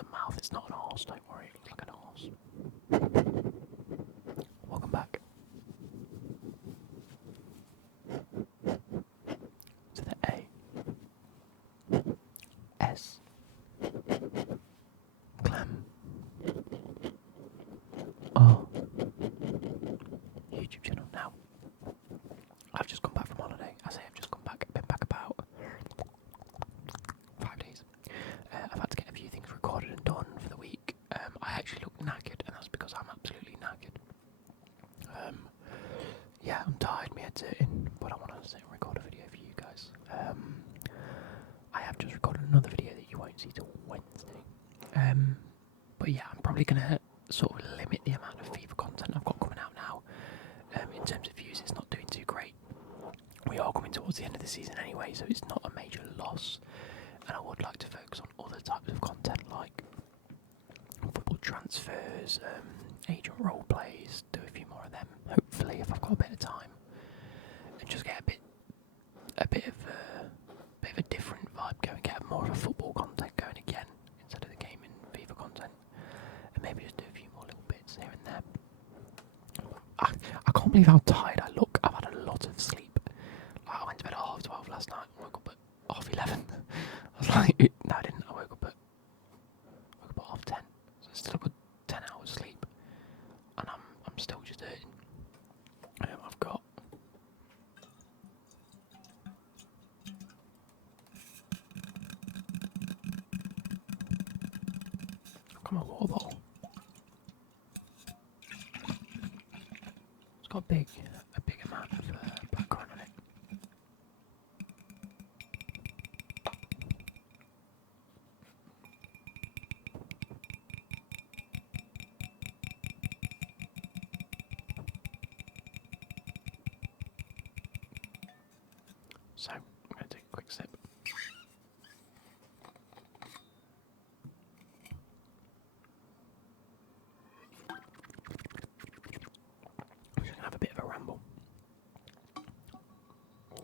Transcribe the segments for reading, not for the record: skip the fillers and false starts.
a mouth, it's not an arse, don't worry, it looks like an arse. Welcome back to the AS Clam R YouTube channel. Now, I've just come back from holiday. I say I've just come back, been back about 5 days. I've had to get a few things recorded and done for the week. I actually look knackered, and that's because I'm absolutely knackered. Yeah, I'm tired, my head's hurting, but I want to sit and record a video for you guys. I have just recorded another video that you won't see till Wednesday. But yeah, I'm probably going to sort of limit the amount of FIFA content I've got coming out now. In terms of views, it's not doing too great. We are coming towards the end of the season anyway, so it's not a major loss. And I would like to focus on other types of content like football transfers, agent role plays, do a few more of them, hopefully, if I've got a bit of time, and just get a bit of a different vibe going, get more of a football content going again instead of the gaming FIFA content, and maybe just do a few more little bits here and there. I can't believe how tired I look. I've had a lot of sleep. I went to bed at 12:30 last night and woke up at 11:30. I was like, no, I didn't. I woke up at 10:30. So I still got 10 hours sleep, and I'm still just hurting. I've got my water bottle. It's got a big amount of blackcurrant on it. So, I'm going to take a quick sip. I'm just going to have a bit of a ramble.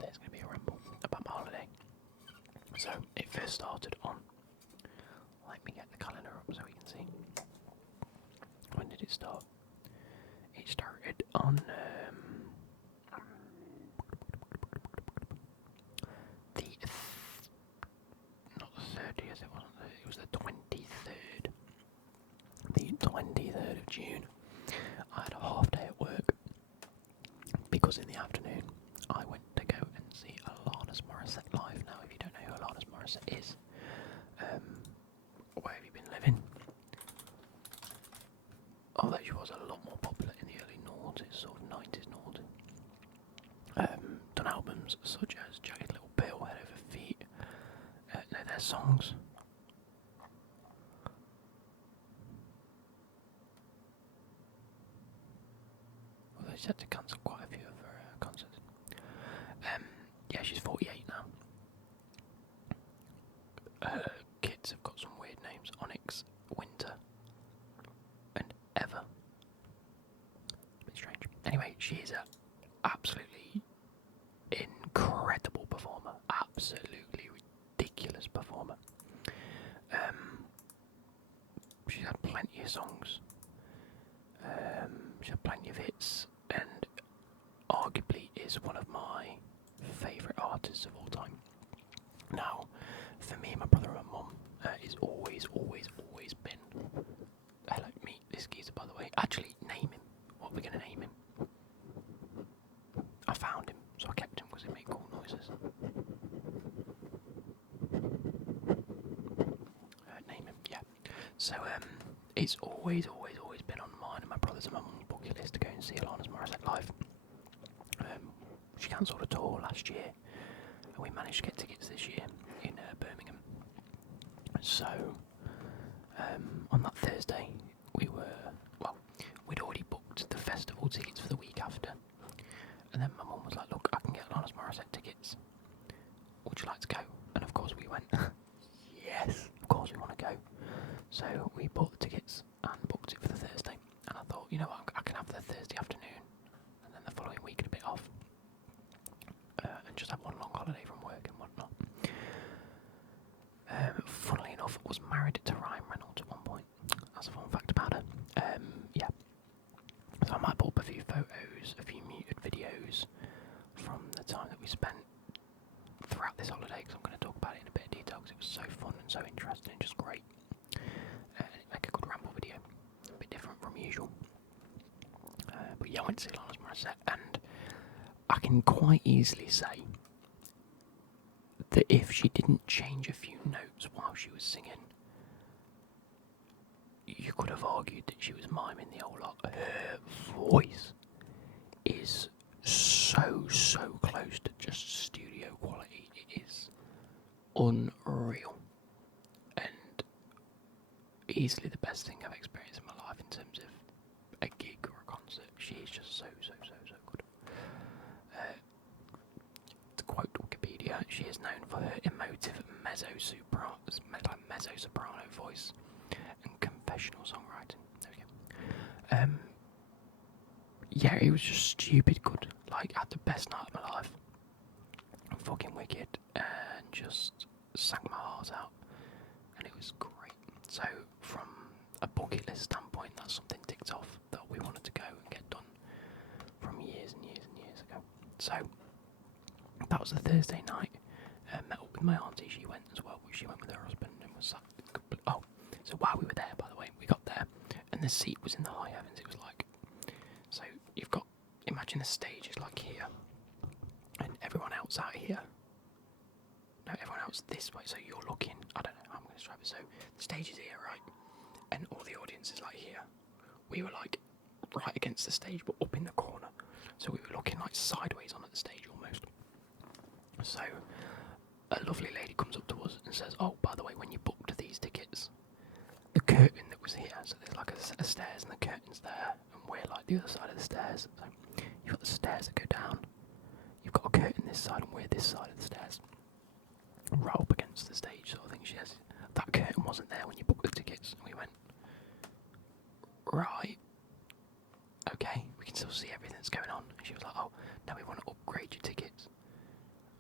There's going to be a ramble about my holiday. So, it first started on... Let me get the calendar up so we can see. When did it start? It started on... not the 30th, it was the 23rd. The 23rd of June. I had a half day at work because in the afternoon I went to go and see Alanis Morissette live. Now, if you don't know who Alanis Morissette is, where have you been living? Although she was a lot more popular in the early noughties, sort of 90s noughties. Done albums such as Jagged Little Pill, Head Over Feet. No, their songs. Although she's had to cancel quite a few of her concerts. Yeah, she's 48 now. Her kids have got some weird names: Onyx, Winter, and Ever. A bit strange. Anyway, she is an absolutely incredible performer. Absolutely ridiculous performer. She's had plenty of songs. She's had plenty of hits, and arguably is one of my favourite artists of all time. Now, for me, my brother and my mum, it's always been... Hello, meet this geezer, by the way. Actually, name him. What are we going to name him? I found him, so I kept him because he made cool noises. Name him, yeah. So, it's always been on mine and my brother's and my mum's bucket list to go and see Alanis Morissette live. She cancelled a tour last year, and we managed to get tickets this year in Birmingham. So, on that Thursday, we'd already booked the festival tickets for the week after. And then my mum was like, look, I can get Alanis Morissette tickets. Would you like to go? And of course we went, yes, of course we want to go. So we bought the tickets and booked it for the Thursday. And I thought, you know what, I can have the Thursday afternoon and then the following week a bit off. And just have one long holiday from work and whatnot. Funnily enough, myself was married to Ryan Reynolds at one point. That's a fun fact about her. Yeah. So I might pull up a few photos, a few muted videos from the time that we spent throughout this holiday, because I'm going to talk about it in a bit of detail because it was so fun and so interesting and just great. And it make a good ramble video, a bit different from usual. But yeah, I went to see Alanis Morissette, and I can quite easily say that if she didn't change a few notes while she was singing, you could have argued that she was miming the whole lot. Her voice is so close to just studio quality. It is unreal, and easily the best thing I've experienced in my life in terms of a gig or a concert. She is just so good. To quote Wikipedia, she is known for her emotive mezzo-soprano voice and confessional songwriting. There we go. Yeah, it was just stupid good. Like, I had the best night of my life. Fucking wicked, and just sang my heart out, and it was great. So, from a bucket list standpoint, that's something ticked off that we wanted to go and get done from years and years ago. So, that was a Thursday night. Met up with my auntie. She went as well. She went with her husband and was sat. Oh, so while we were there, by the way, we got there, and the seat was in the high heavens. It was like, so you've got, imagine the stage is like here, and everyone else out here. No, everyone else this way. So you're looking. I don't know how I'm going to describe it. So the stage is here, right, and all the audience is like here. We were like right against the stage, but up in the corner. So we were looking like sideways on at the stage almost. So a lovely lady comes up to us and says, "Oh, by the way, when you booked these tickets, the curtain that was here, so there's like a stairs and the curtain's there, and we're like the other side of the stairs. So you've got the stairs that go down, you've got a curtain this side, and we're this side of the stairs, right up against the stage sort of thing." She says, "That curtain wasn't there when you booked the tickets." And we went, "Right, okay, we can still see everything that's going on." And she was like, "Oh, no, we want to upgrade your tickets."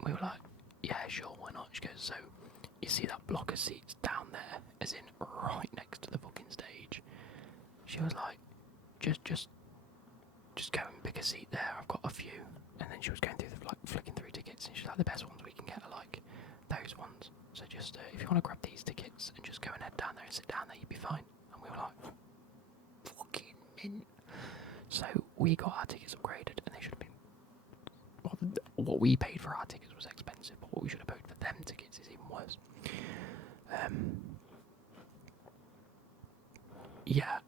We were like, "Yeah, sure, why not?" She goes, "So, you see that block of seats down there, as in right next to the fucking stage?" She was like, just go and pick a seat there, I've got a few." And then she was going through flicking through tickets, and she's like, "The best ones we can get are like those ones. So just, if you want to grab these tickets and just go and head down there and sit down there, you'd be fine." And we were like, fucking mint. So we got our tickets upgraded, and they should have been, well, what we paid for our tickets was expensive, but what we should have paid for them tickets is even worse. Yeah,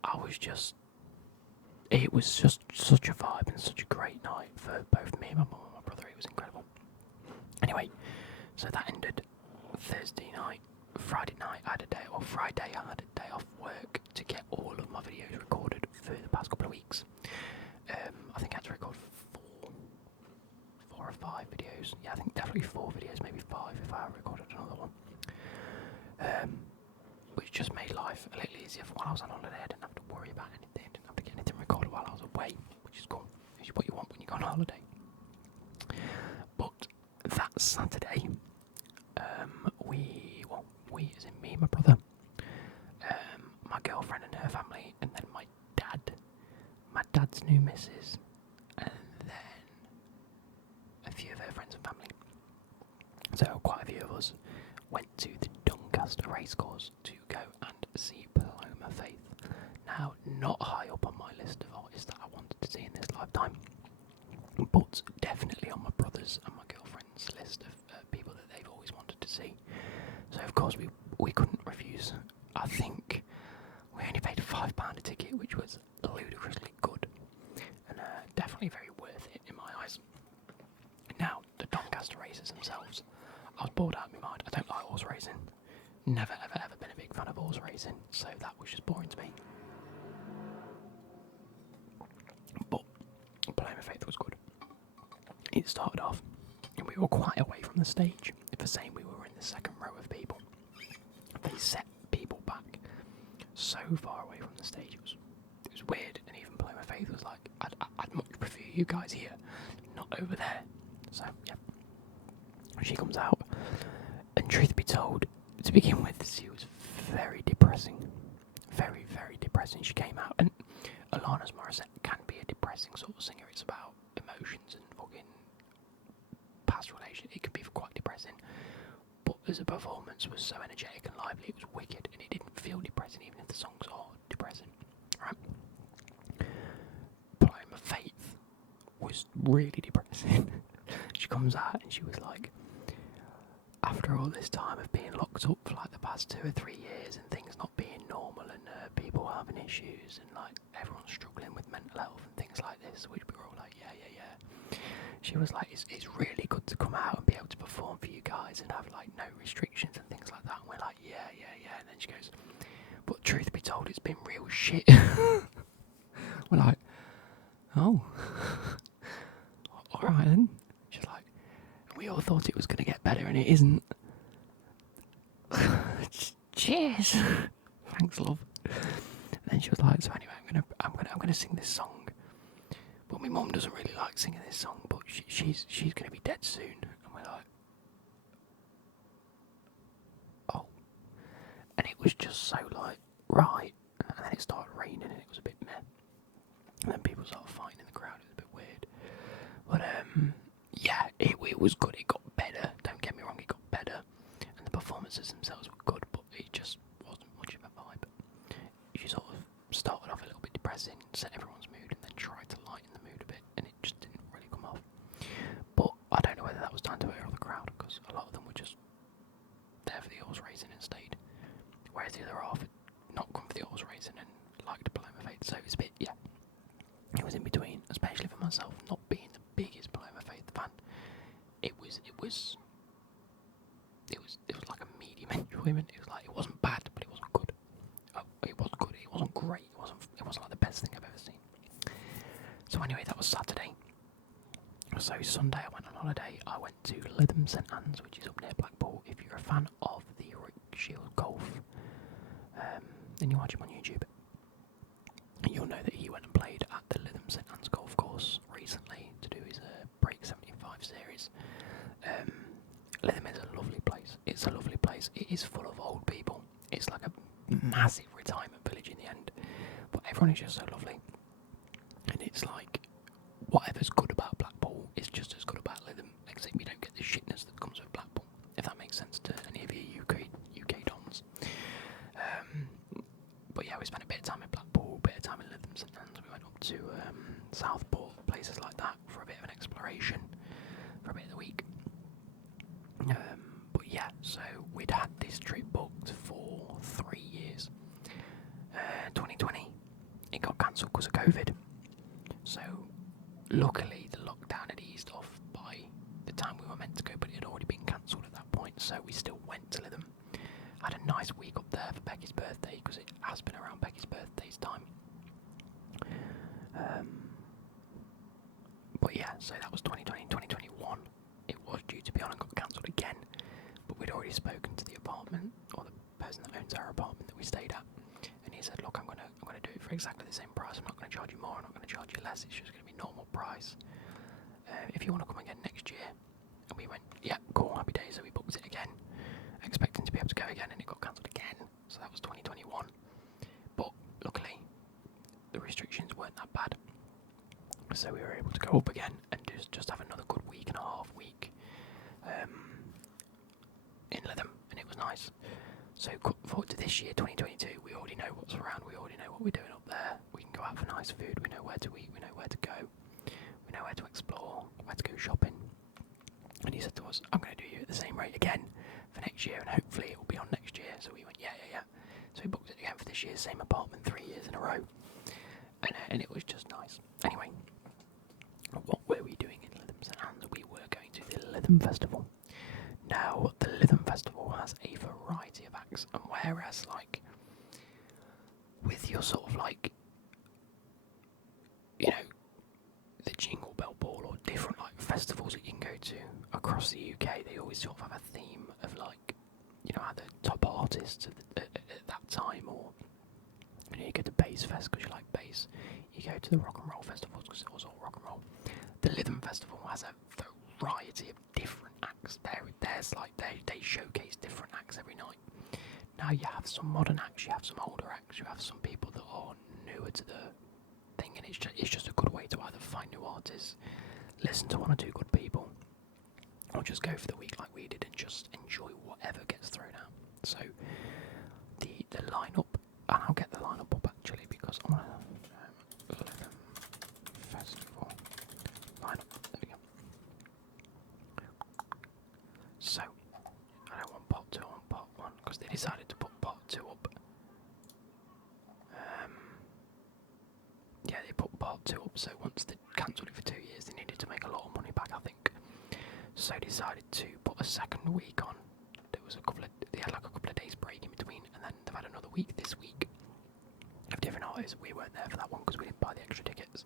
it was just such a vibe and such a great night for both me and my mum and my brother. It was incredible. Anyway, so that ended Thursday night. Friday night I had a day, or Friday I had a day off work to get all of my videos recorded for the past couple of weeks. I think I had to record four or five videos. Yeah, I think definitely 4 videos, maybe 5 if I recorded another one. Which just made life a little easier. For while I was on holiday, I didn't have to worry about anything. I didn't have to get anything recorded while I was away, which is cool. Which is what you want when you go on holiday. But that Saturday, we as in me and my brother, my girlfriend and her family, and then my dad's new missus, and then a few of her friends and family. So quite a few of us went to the Doncaster racecourse to go and see Paloma Faith. Now, not high up on my list of artists that I wanted to see in this lifetime, but definitely on my brother's and my girlfriend's list of people that they've always wanted to see. So of course we couldn't refuse. I think we only paid £5 a ticket, which was ludicrously good, and definitely very worth it in my eyes. Now, the Doncaster races themselves, I was bored out of my mind. I don't like horse racing. Never ever been a big fan of horse racing, so that was just boring to me. But Paloma Faith was good. It started off, and we were quite away from the stage. For saying we were in the second row of people, they set people back so far away from the stage. It was weird, and even Paloma Faith was like, I'd much prefer you guys here, not over there. So yeah, she comes out, and truth be told, to begin with, she was very depressing. Very, very depressing. She came out, and Alanis Morissette can be a depressing sort of singer. It's about emotions and fucking past relations. It can be quite depressing. But as a performance was so energetic and lively, it was wicked, and it didn't feel depressing even if the songs are depressing. Right? Blind of Faith was really depressing. She comes out and she was like, after all this time of being locked up for like the past 2 or 3 years and things not being normal and people having issues and like everyone's struggling with mental health and things like this, which we were all like, yeah. She was like, it's really good to come out and be able to perform for you guys and have like no restrictions and things like that. And we're like, yeah. And then she goes, but truth be told, it's been real shit. We're like, oh, alright then. She's like, we all thought it was going to get better and it isn't. Cheers. Thanks, love. And then she was like, so anyway, I'm gonna sing this song. But my mum doesn't really like singing this song, but she's gonna be dead soon. And we're like, oh. And it was just so like, right. And then it started raining and it was a bit meh. And then people started fighting in the crowd. It was a bit weird. But yeah, it was good. It got better. Don't get me wrong, it got better. And the performances themselves were good, but it just wasn't much of a vibe. She sort of started off a little bit depressing, set everyone's mood, and then tried to lighten the mood a bit, and it just didn't really come off. But I don't know whether that was down to her or the crowd, because a lot of them were just there for the horse racing and stayed, whereas the other half had not come for the horse racing and liked Paloma Faith. So it's a bit, yeah, it was in between, especially for myself, not being the biggest Paloma Faith fan. It was like a medium enjoyment. It was like, it wasn't bad, but it wasn't good. Oh, it wasn't good. It wasn't great. It wasn't like the best thing I've ever seen. So anyway, that was Saturday. So Sunday I went on holiday. I went to Lytham St Anne's, which is up near Blackpool. If you're a fan of the Rick Shield golf, then you watch him on YouTube. You'll know that he went and played at the Lytham St Anne's golf course recently to do his Break 75 series. Lytham is a lovely place. It's a lovely place. It is full of old people. It's like a massive retirement village in the end. But everyone is just so lovely. And it's like, whatever's good about Blackpool is just as good about Lytham, except you don't get the shitness that comes with Blackpool, if that makes sense to any of you UK dons. But yeah, we spent a bit of time in Blackpool, a bit of time in Lytham St Anne's. We went up to Southport, places like that, for a bit of an exploration, for a bit of the week. But yeah, so we'd had this trip booked for 3 years. 2020, it got cancelled because of COVID. So luckily the lockdown had eased off by the time we were meant to go, but it had already been cancelled at that point, so we still went to Lytham. Had a nice week up there for Becky's birthday, because it has been around Becky's birthday's time. But yeah, so that was 2020. 2021, it was due to be on and got cancelled again, but we'd already spoken to the apartment, or the person that owns our apartment that we stayed at, and he said, look, I'm gonna do it for exactly the same price. I'm not going to charge you more, I'm not going to charge you less, it's just going to be normal price. If you want to come again next year. And we went, yeah, cool, happy days. So we booked it again, expecting to be able to go again, and it got cancelled again. So that was 2021. But luckily, the restrictions weren't that bad, so we were able to go up again and just have another good week and a half week in Lytham, and it was nice. So forward to this year, 2022, we already know what's around, we already know what we're doing up there. We can go out for nice food, we know where to eat, we know where to go, we know where to explore, where to go shopping. And he said to us, I'm going to do you at the same rate again for next year, and hopefully it will be on next year. So we went, yeah. So we booked it again for this year, same apartment, 3 years in a row. And it was just nice. Anyway, what were we doing in Lytham St Anne's? We were going to the Lytham Festival. Now, the Lytham Festival has a variety of acts, and whereas, like, with your sort of, like, you know, the Jingle Bell Ball or different, like, festivals that you can go to across the UK, they always sort of have a theme of, like, you know, the top artists at that time, or, you know, you go to Bass Fest because you like bass, you go to the Rock and Roll festivals because it was all rock and roll. The Lytham Festival has a variety of different acts. There's like, they showcase different acts every night. Now you have some modern acts, you have some older acts, you have some people that are newer to the thing, and it's just a good way to either find new artists, listen to one or two good people, or just go for the week like we did and just enjoy whatever gets thrown out. So the lineup, and I'll get the lineup up actually because I want to festival lineup. There we go. So I don't want part 2, I want part 1 because they decided to put part 2 up. Yeah, they put part 2 up. So once they cancelled it for 2 years, they needed to make a lot of money back, I think. So decided to put a second week on. There was they had like a couple of days break in between, and then they've had another week this week of different artists. We weren't there for that one because we didn't buy the extra tickets.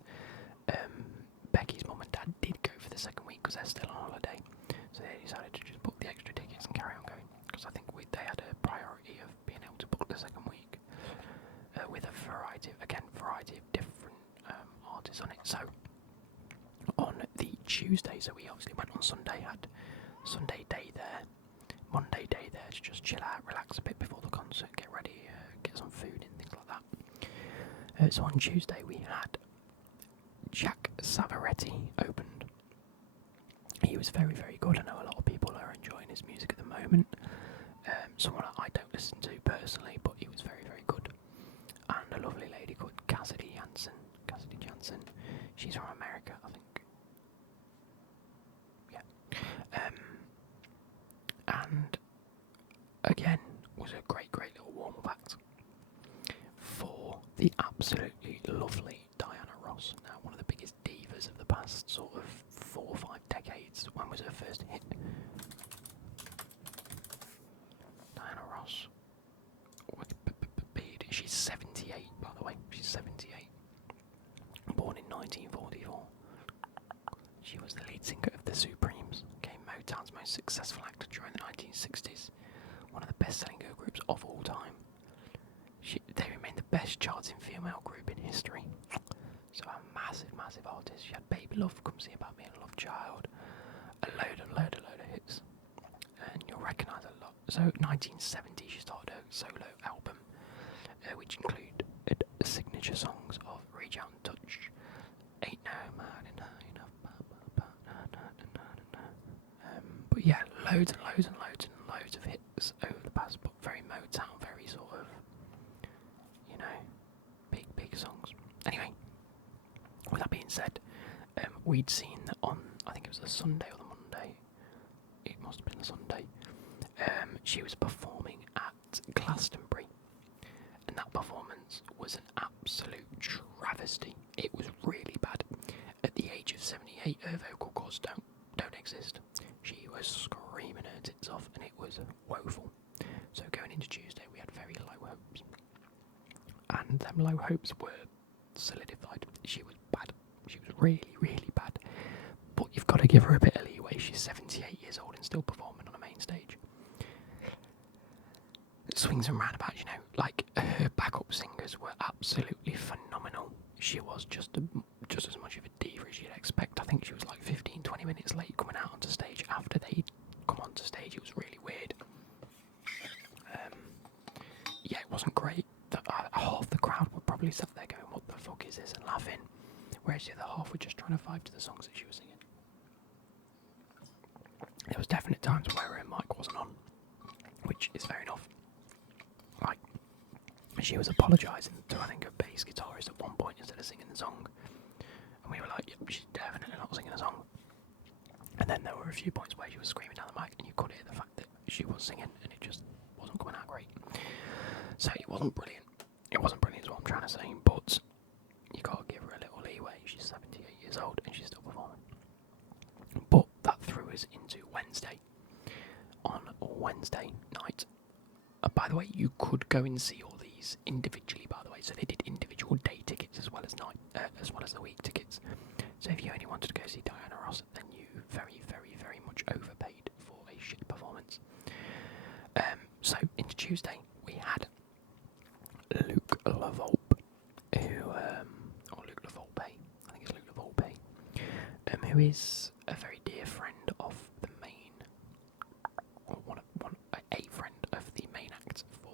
Becky's mum and dad did go for the second week because they're still on holiday, so they decided to just book the extra tickets and carry on going. Because I think they had a priority of being able to book the second week with a variety of different artists on it. So on the Tuesday, so we obviously went on Sunday, had Sunday day there, Monday day there to just chill out, relax a bit before the concert, get ready, get some food and things like that. So on Tuesday we had Jack Savaretti opened. He was very, very good. I know a lot of people are enjoying his music at the moment. Someone I don't listen to personally, but he was very, very good. And a lovely lady called Cassidy Jansen. She's from America, I think. Yeah. And again, was a great little warm-up act for the absolutely lovely Diana Ross. Now, one of the biggest divas of the past sort of 4 or 5 decades. When was her first hit? Diana Ross. She's 78, by the way. She's 78. Born in 1944. She was the lead singer of The Supremes, became Motown's most successful actor during the 1960s, one of the best-selling girl groups of all time. They remain the best charting female group in history. So a massive, massive artist. She had Baby Love, Come See About Me, and Love Child. A load of hits. And you'll recognise a lot. So 1970 she started a solo album, which included signature songs of Reach Out and Touch, Ain't No Man Enough. But yeah, loads of hits over the past, but very Motown, very sort of, big songs. Anyway, with that being said, we'd seen that on, I think it was the Sunday or the Monday, it must have been the Sunday, she was performing at Glastonbury, and that performance was an absolute travesty. It was really bad. At the age of 78, her vocal cords don't exist. She was screaming her tits off, and it was woeful. So going into Tuesday, we had very low hopes, and them low hopes were solidified. She was bad. She was really, really bad. But you've got to give her a bit of leeway. She's 78 years old and still performing on a main stage. Swings and roundabouts, like her backup singers were absolutely phenomenal. She was just as much of a diva as you'd expect. I think she was like 15-20 minutes late coming out onto stage. After they'd come onto stage, it was really weird. Yeah, it wasn't great. Half the crowd were probably sat there going, "What the fuck is this?" and laughing, whereas the other half were just trying to vibe to the songs that she was singing. There was definite times where her mic wasn't on, which is fair enough. Like, she was apologising to, I think, a bass guitarist at one point instead of singing the song. And we were like, yep, she's definitely not singing the song. And then there were a few points where she was screaming down the mic and you could hear the fact that she was singing and it just wasn't coming out great. So it wasn't brilliant. It wasn't brilliant is what I'm trying to say, but you got to give her a little leeway. She's 78 years old and she's still performing. But that threw us into Wednesday. On Wednesday night, by the way, you could go and see all these individually, by the way. So they did individual day tickets as well as the week tickets. So if you only wanted to go see Diana Ross, then you very, very, very much overpaid for a shit performance. So into Tuesday, we had Luke LaVolpe, or Luke LaVolpe, I think it's Luke LaVolpe, who is a very dear friend of the main, or a friend of the main act for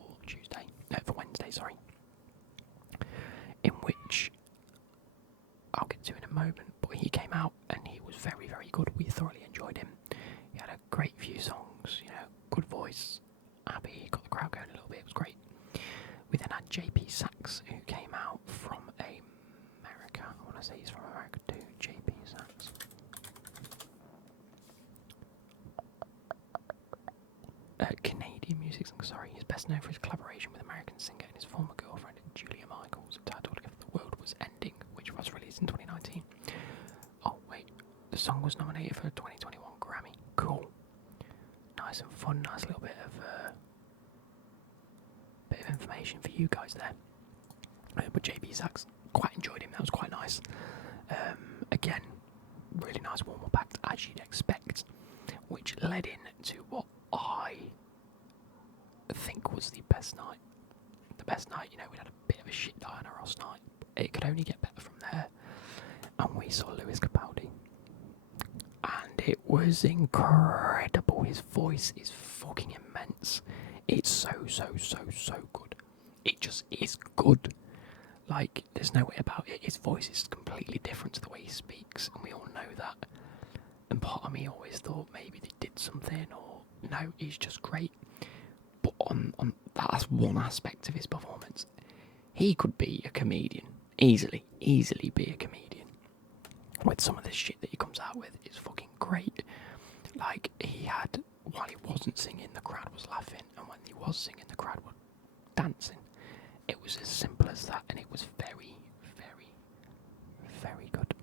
Sachs, who came out from America. I want to say he's from America too, JP Sachs. Canadian music song, sorry. He's best known for his collaboration with American singer and his former girlfriend, Julia Michaels, titled If the World Was Ending, which was released in 2019. Oh, wait. The song was nominated for a 2021 Grammy. Cool. Nice and fun, nice little bit of information for you guys there. But JP Sachs, quite enjoyed him, that was quite nice. Again, really nice warm-up act, as you'd expect, which led in to what I think was the best night. The best night, we had a bit of a shit Diana Ross night. It could only get better from there. And we saw Lewis Capaldi. And it was incredible. His voice is fucking immense. It's so good. It just is good. Like, there's no way about it. His voice is completely different to the way he speaks, and we all know that. And part of me always thought maybe they did something, or no, he's just great. But on that's one aspect of his performance. He could be a comedian. Easily be a comedian. With some of this shit that he comes out with, it's fucking great. Like, he had, while he wasn't singing, the crowd was laughing, and when he was singing, the crowd was dancing. It was as simple as that, and it was very good.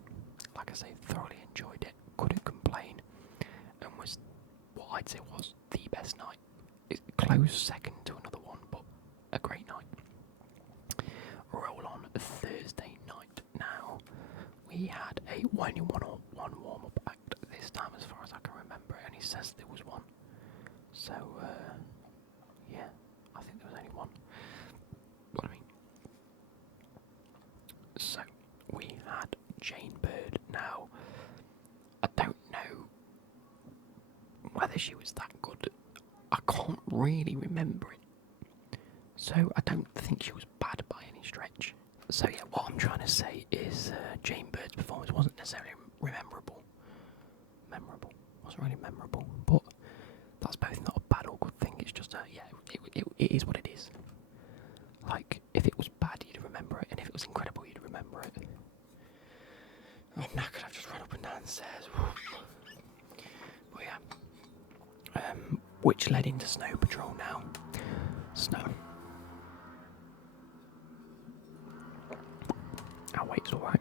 Like I say, thoroughly enjoyed it, couldn't complain, and was what I'd say was the best night. It close second to another one, but a great night. Roll on a Thursday night now. We had only one warm-up act this time, as far as I can remember. It only says there was one. So, yeah, I think there was only one. What I mean. So, we had Jane Bird. Now, I don't know whether she was that good. I can't really remember it. So, I don't think she was bad by any stretch. So yeah, what I'm trying to say is Jane Bird's performance wasn't necessarily memorable. Wasn't really memorable, but that's both not a bad or good thing. It's just it is what it is. Like, if it was bad, you'd remember it, and if it was incredible, you'd remember it. I'm knackered. I've just run up and down the stairs. But yeah, which led into Snow Patrol now. Snow. Our weight's alright.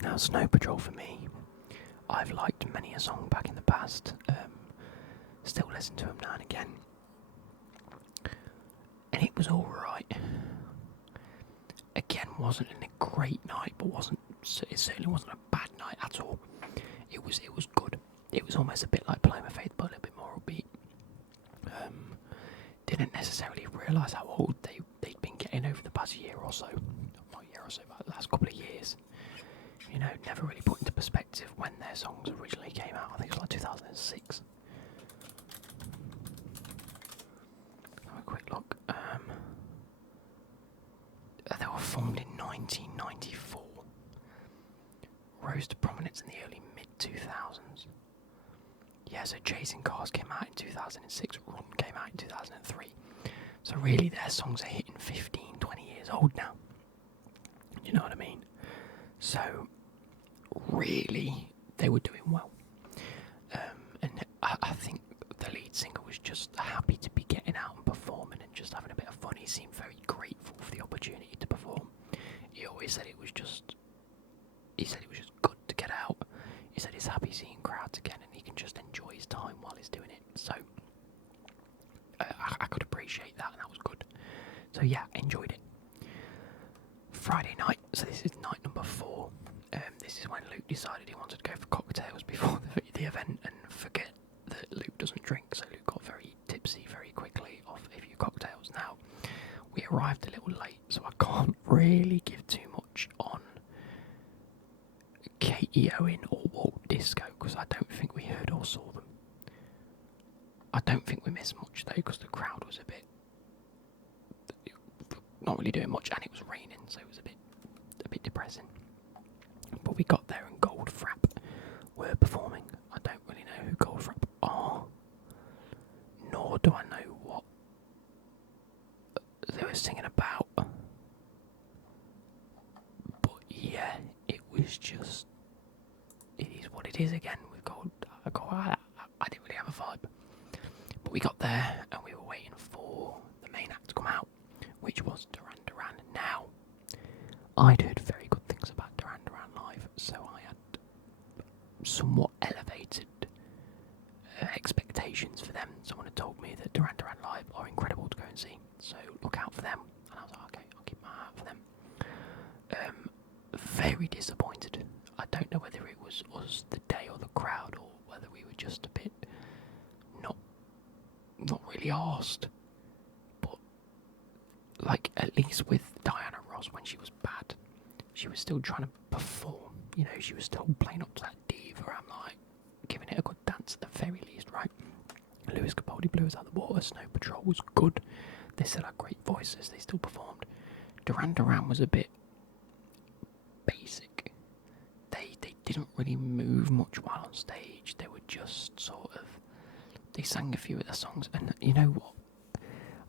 Now, Snow Patrol for me, I've liked many a song back in the past. Still listen to them now and again. And it was alright. Again, wasn't a great night, but it certainly wasn't a bad night at all. It was good. It was almost a bit like Play My Faith, but a little bit more upbeat. Didn't necessarily realise how old they'd been getting over the past year or so. Not a year or so, but the last couple of years. Never really put into perspective when their songs originally came out. I think it was like 2006. Have a quick look. They were formed in 1994. Rose to prominence in the early mid-2000s. Yeah, so Chasing Cars came out in 2006, Run came out in 2003. So really their songs are hitting 15, 20 years old now. You know what I mean? So really, they were doing well. And I think the lead singer was just happy to be getting out and performing and just having a bit of fun. He seemed very grateful for the opportunity to perform. He always said it was just good to get out. He said he's happy seeing crowds again and he can just enjoy his time while he's doing it. So I could appreciate that, and that was good. So yeah, enjoyed it. Friday night, so this is night number 4. This is when Luke decided he wanted to go for cocktails before the event, and forget that Luke doesn't drink, so Luke got very tipsy very quickly off a few cocktails. Now, we arrived a little late, so I can't really give too much on Katie Owen or Walt Disco, because I don't think we heard or saw them. I don't think we missed much though, because the crowd was a bit not really doing much, and it was raining, so it was a bit depressing. But we got there and Goldfrapp were performing. I don't really know who Goldfrapp are, nor it is again. I didn't really have a vibe. But we got there and we were waiting for the main act to come out, which was Duran Duran. Now, I'd heard very good things about Duran Duran live, so I had somewhat elevated expectations for them. Someone had told me that Duran Duran live are incredible to go and see, so look out for them. And I was like, okay, I'll keep my eye out for them. Very disappointed. I don't know whether it was us, the day, or the crowd, or whether we were just a bit not really arsed. But like, at least with Diana Ross, when she was bad, she was still trying to perform. You know, she was still playing up to that diva. I'm like, giving it a good dance at the very least, right? Lewis Capaldi blew us out of the water. Snow Patrol was good. They still had great voices. They still performed. Duran Duran was a bit basic. They didn't really move much while on stage. They were just sort of... They sang a few of their songs, and you know what?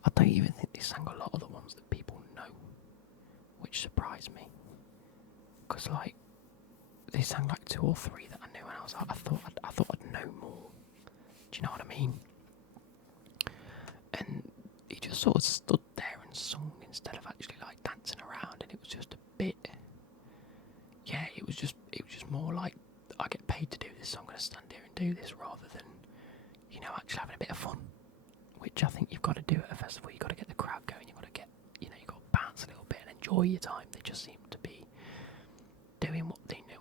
I don't even think they sang a lot of the ones that people know, which surprised me. Because, like, they sang like 2 or 3 that I knew, and I was like, I thought I'd know more. Do you know what I mean? And he just sort of stood there and sung instead of actually like dancing around, and it was just a bit... Yeah, it was just more like, I get paid to do this, so I'm going to stand here and do this, rather than, you know, actually having a bit of fun. Which I think you've got to do at a festival. You've got to get the crowd going. You've got to get, you know, you've got to bounce a little bit and enjoy your time. They just seemed to be doing what they knew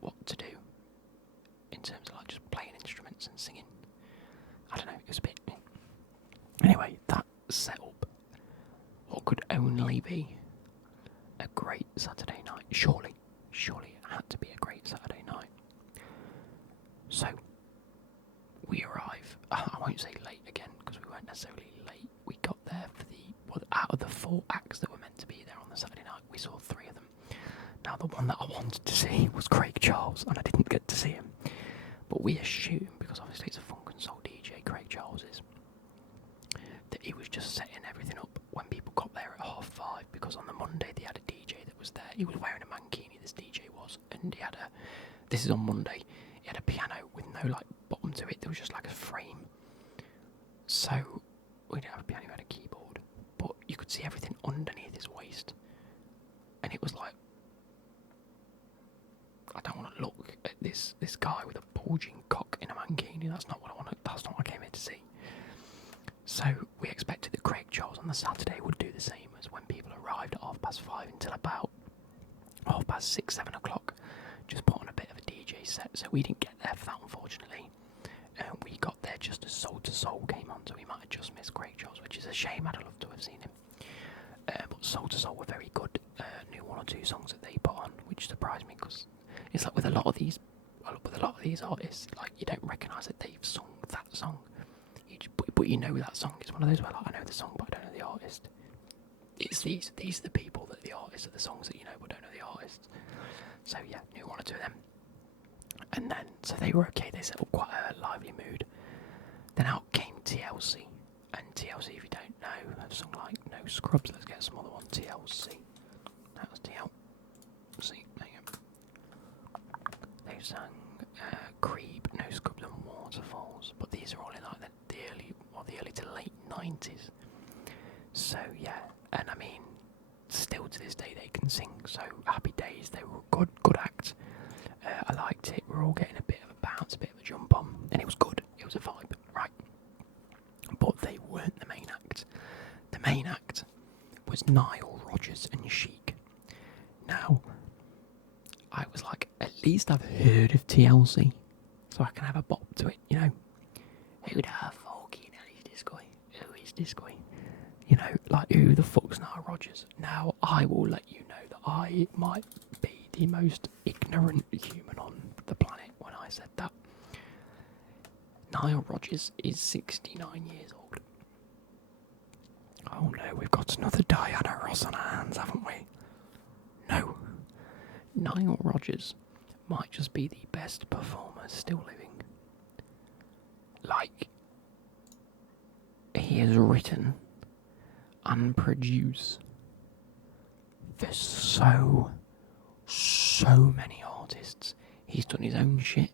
what to do in terms of like just playing instruments and singing. I don't know, it was a bit... Anyway, that set up what could only be a great Saturday night. Surely it had to be a great Saturday night. So, we arrive. I won't say late again, because we weren't necessarily late. We got there for out of the 4 acts that were meant to be there on the Saturday night, we saw 3 of them. Now, the one that I wanted to see was Craig Charles, and I didn't get to see him. But we assume, because obviously it's a funk and soul DJ, Craig Charles is, that he was just setting everything up when people got there at 5:30, because on the Monday they had a DJ that was there. He was wearing a mankini, this DJ was, and he had this is on Monday, he had a piano with no like bottom to it, there was just like a frame. So, we didn't have a piano, we had a keyboard, but you could see everything underneath his waist. And it was like, I don't want to look at this guy with a bulging cock in a mankini. That's not what I came here to see. So we expected that Craig Charles on the Saturday would do the same as when people arrived at 5:30 until about 6:30, 7 o'clock. Just put on a bit of a DJ set. So we didn't get there for that, unfortunately. We got there just as Soul to Soul came on, so we might have just missed Craig Charles, which is a shame. I'd love to have seen him. But Soul to Soul were very good. Knew 1 or 2 songs that they put on, which surprised me, because it's like with a lot of these artists, like, you don't recognise that they've sung that song. But you know that song. It's one of those where, like, I know the song but I don't know the artist. It's these are the people that the artists are the songs that you know but don't know the artists. So yeah, knew 1 or 2 of them. And then, so they were okay, they set up quite a lively mood. Then out came TLC. And TLC, if you don't know, have sung like No Scrubs. Let's get some other one. TLC. That was TLC. There you go. They sang Creep, No Scrubs and Waterfalls. But these are all in like the early to late 90s. So yeah, and I mean, still to this day they can sing. So Happy Days, they were a good act. I liked it. We're all getting a bit of a bounce, a bit of a jump on, and it was good. It was a vibe, right? But they weren't the main act. The main act was Nile Rodgers and Chic. Now, I was like, at least I've heard of TLC, so I can have a bop to it, you know. Who the fucking hell is this guy? Who is this guy? You know, like, who the fuck's Nile Rodgers? Now, I will let you know that I might be the most ignorant human on the planet when I said that. Nile Rodgers is 69 years old. Oh no, we've got another Diana Ross on our hands, haven't we? No. Nile Rodgers might just be the best performer still living. Like, he has written and produced for so many artists. He's done his own shit.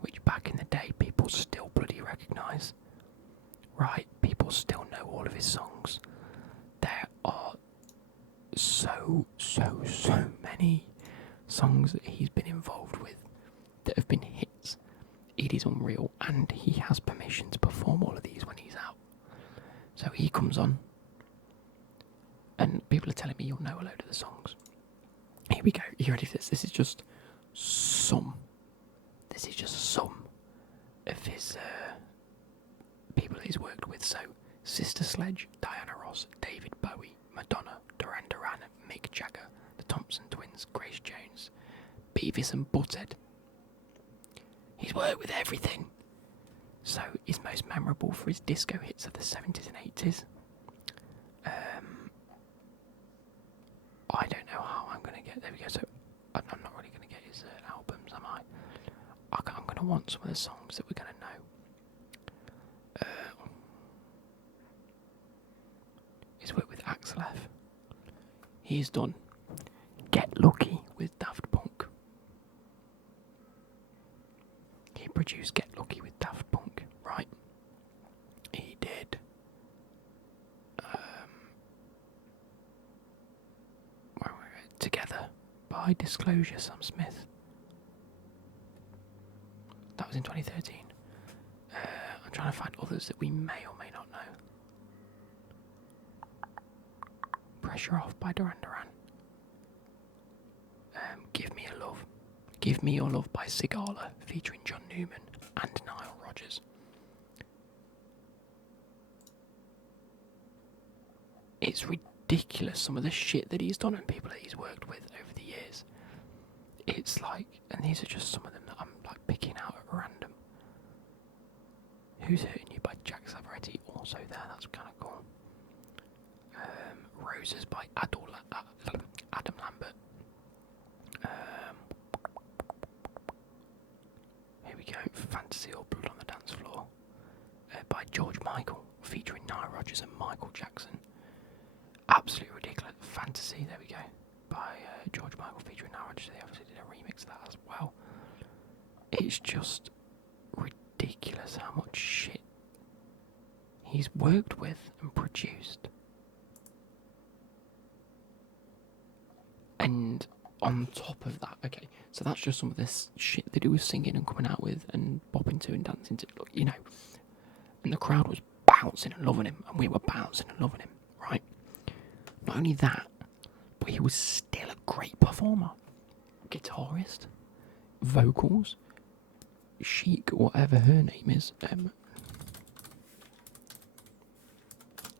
which back in the day people still bloody recognise. Right, people still know all of his songs. There are so many songs that he's been involved with that have been hits. It is unreal, and he has permission to perform all of these when he's out. So he comes on, and people are telling me you'll know a load of the songs. Here we go. Are you ready for this? This is just some. This is just some of his people he's worked with. So Sister Sledge, Diana Ross, David Bowie, Madonna, Duran Duran, Mick Jagger, the Thompson Twins, Grace Jones, Beavis and Butthead. He's worked with everything. So he's most memorable for his disco hits of the 70s and 80s. I don't know how I'm going to get... There we go. So I'm not really going to get his albums, am I? I'm going to want some of the songs that we're going to know. He's worked with Axel F. He's done Get Lucky with Daft Punk. He produced Get Lucky with Daft Punk, right? He did Together by Disclosure, Sam Smith. That was in 2013. I'm trying to find others that we may or may not know. Pressure Off by Duran Duran. Give Me a Love. Give Me Your Love by Sigala, featuring John Newman and Nile Rodgers. It's ridiculous, some of the shit that he's done and people that he's worked with over the years. It's like, and these are just some of them that I'm like picking out at random. Who's Hurting You by Jack Savaretti, also there, that's kind of cool. Roses by Adam Lambert. Here we go, Fantasy or Blood on the Dance Floor by George Michael, featuring Nile Rodgers and Michael Jackson. Absolutely ridiculous. Fantasy, there we go, by George Michael featuring Nile Rodgers. They obviously did a remix of that as well. It's just ridiculous how much shit he's worked with and produced. And on top of that, okay, so that's just some of this shit that he was singing and coming out with and bopping to and dancing to, you know. And the crowd was bouncing and loving him, and we were bouncing and loving him, right? Not only that, but he was still a great performer. Guitarist, vocals, Chic, whatever her name is.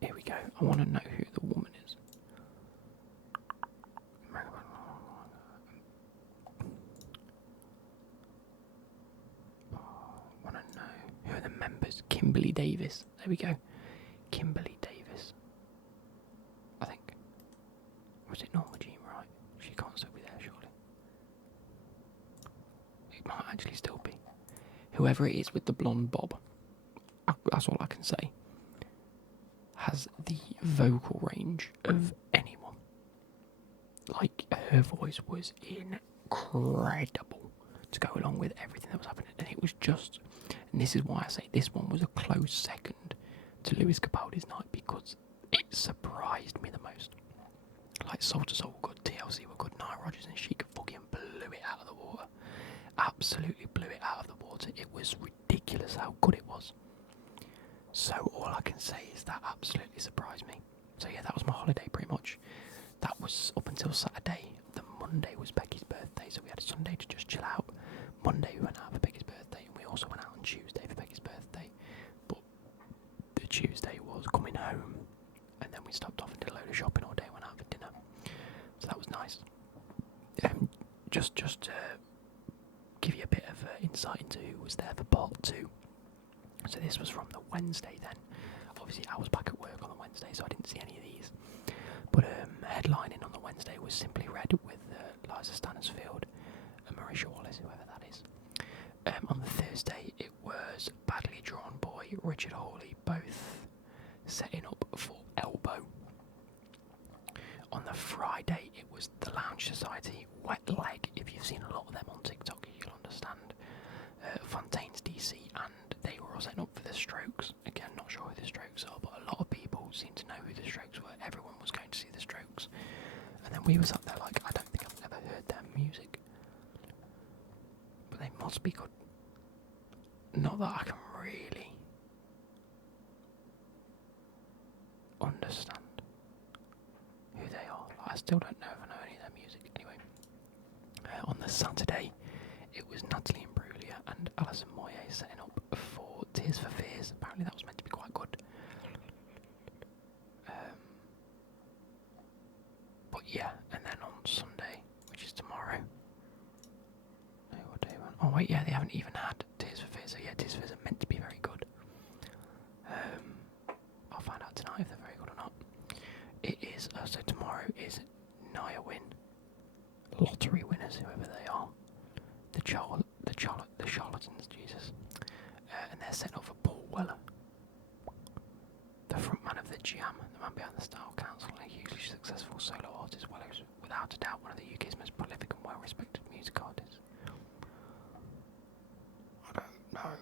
Here we go. I want to know who the woman is. I want to know who are the members. Kimberly Davis. There we go. Kimberly Davis. I think. Was it Norma Jean Wright? She can't still be there, surely. It might actually still be. Whoever it is with the blonde bob, that's all I can say, has the vocal range of anyone. Like, her voice was incredible to go along with everything that was happening. And it was just, and this is why I say this one was a close second to Lewis Capaldi's Night, because it surprised me the most. Like, Soul to Soul were good, TLC were good, Nile Rodgers and Chic fucking blew it out of the water. Absolutely blew it out of the water. It was ridiculous how good it was. So all I can say is that absolutely surprised me. So yeah, that was my holiday pretty much. That was up until Saturday. The Monday was Becky's birthday, so we had a Sunday to just chill out. Monday we went out for Becky's birthday, and we also went out on Tuesday for Becky's birthday. But the Tuesday was coming home, and then we stopped off and did a load of shopping all day, went out for dinner. So that was nice. Just to give you a bit of insight into who was there for part 2. So this was from the Wednesday then. Obviously I was back at work on the Wednesday, so I didn't see any of these. But headlining on the Wednesday was Simply Red with Liza Stannisfield and Marisha Wallace, whoever that is. On the Thursday it was Badly Drawn Boy, Richard Hawley, both setting up for Elbow. On the Friday it was The Lounge Society, Wet Leg. If you've seen a lot of them on TikTok, you'll understand. Fontaine was setting up for the Strokes. Again, not sure who the Strokes are, but a lot of people seem to know who the Strokes were. Everyone was going to see the Strokes. And then we were sat there like, I don't think I've ever heard their music. But they must be good. Not that I can really understand who they are. Like, I still don't know if I know any of their music. Anyway, on the Saturday, it was Natalie Imbruglia and Alison Moyet setting up for Tears for Fears. Apparently that was meant to be quite good. But yeah, and then on Sunday, which is tomorrow. No, what day? Oh wait, yeah, they haven't even had Tears for Fears. So yeah, Tears for Fears are meant to be very good. I'll find out tonight if they're very good or not. It is, so tomorrow is Naya Win. Lottery winners, whoever they are. The Charlatans, Jesus. And they're setting up for Paul Weller, the frontman of the Jam, the man behind the Style Council, and a hugely successful solo artist, well, who's without a doubt one of the UK's most prolific and well-respected music artists. I don't know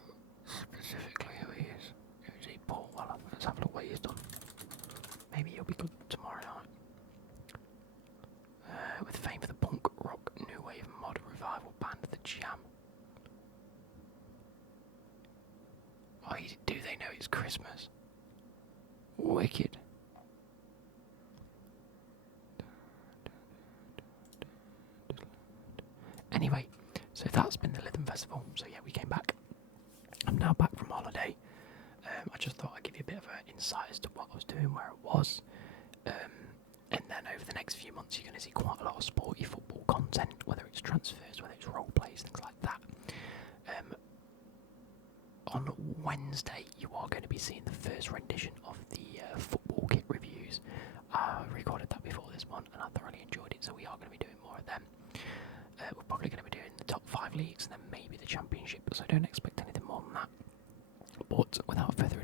specifically who he is. Who's he, Paul Weller? Let's have a look what he's done. Maybe he'll be good tomorrow night. With fame for the punk, rock, new wave, mod revival band, the Jam. Oh, do they know it's Christmas? Wicked. Anyway, so that's been the Lytham Festival. So yeah, we came back. I'm now back from holiday. I just thought I'd give you a bit of an insight as to what I was doing, where it was. And then over the next few months, you're going to see quite a lot of sporty football content, whether it's transfers, whether it's role plays, things like that. On Wednesday, you are going to be seeing the first rendition of the football kit reviews. I recorded that before this one, and I thoroughly enjoyed it, so we are going to be doing more of them. We're probably going to be doing the top 5 leagues, and then maybe the championship, so don't expect anything more than that. But without further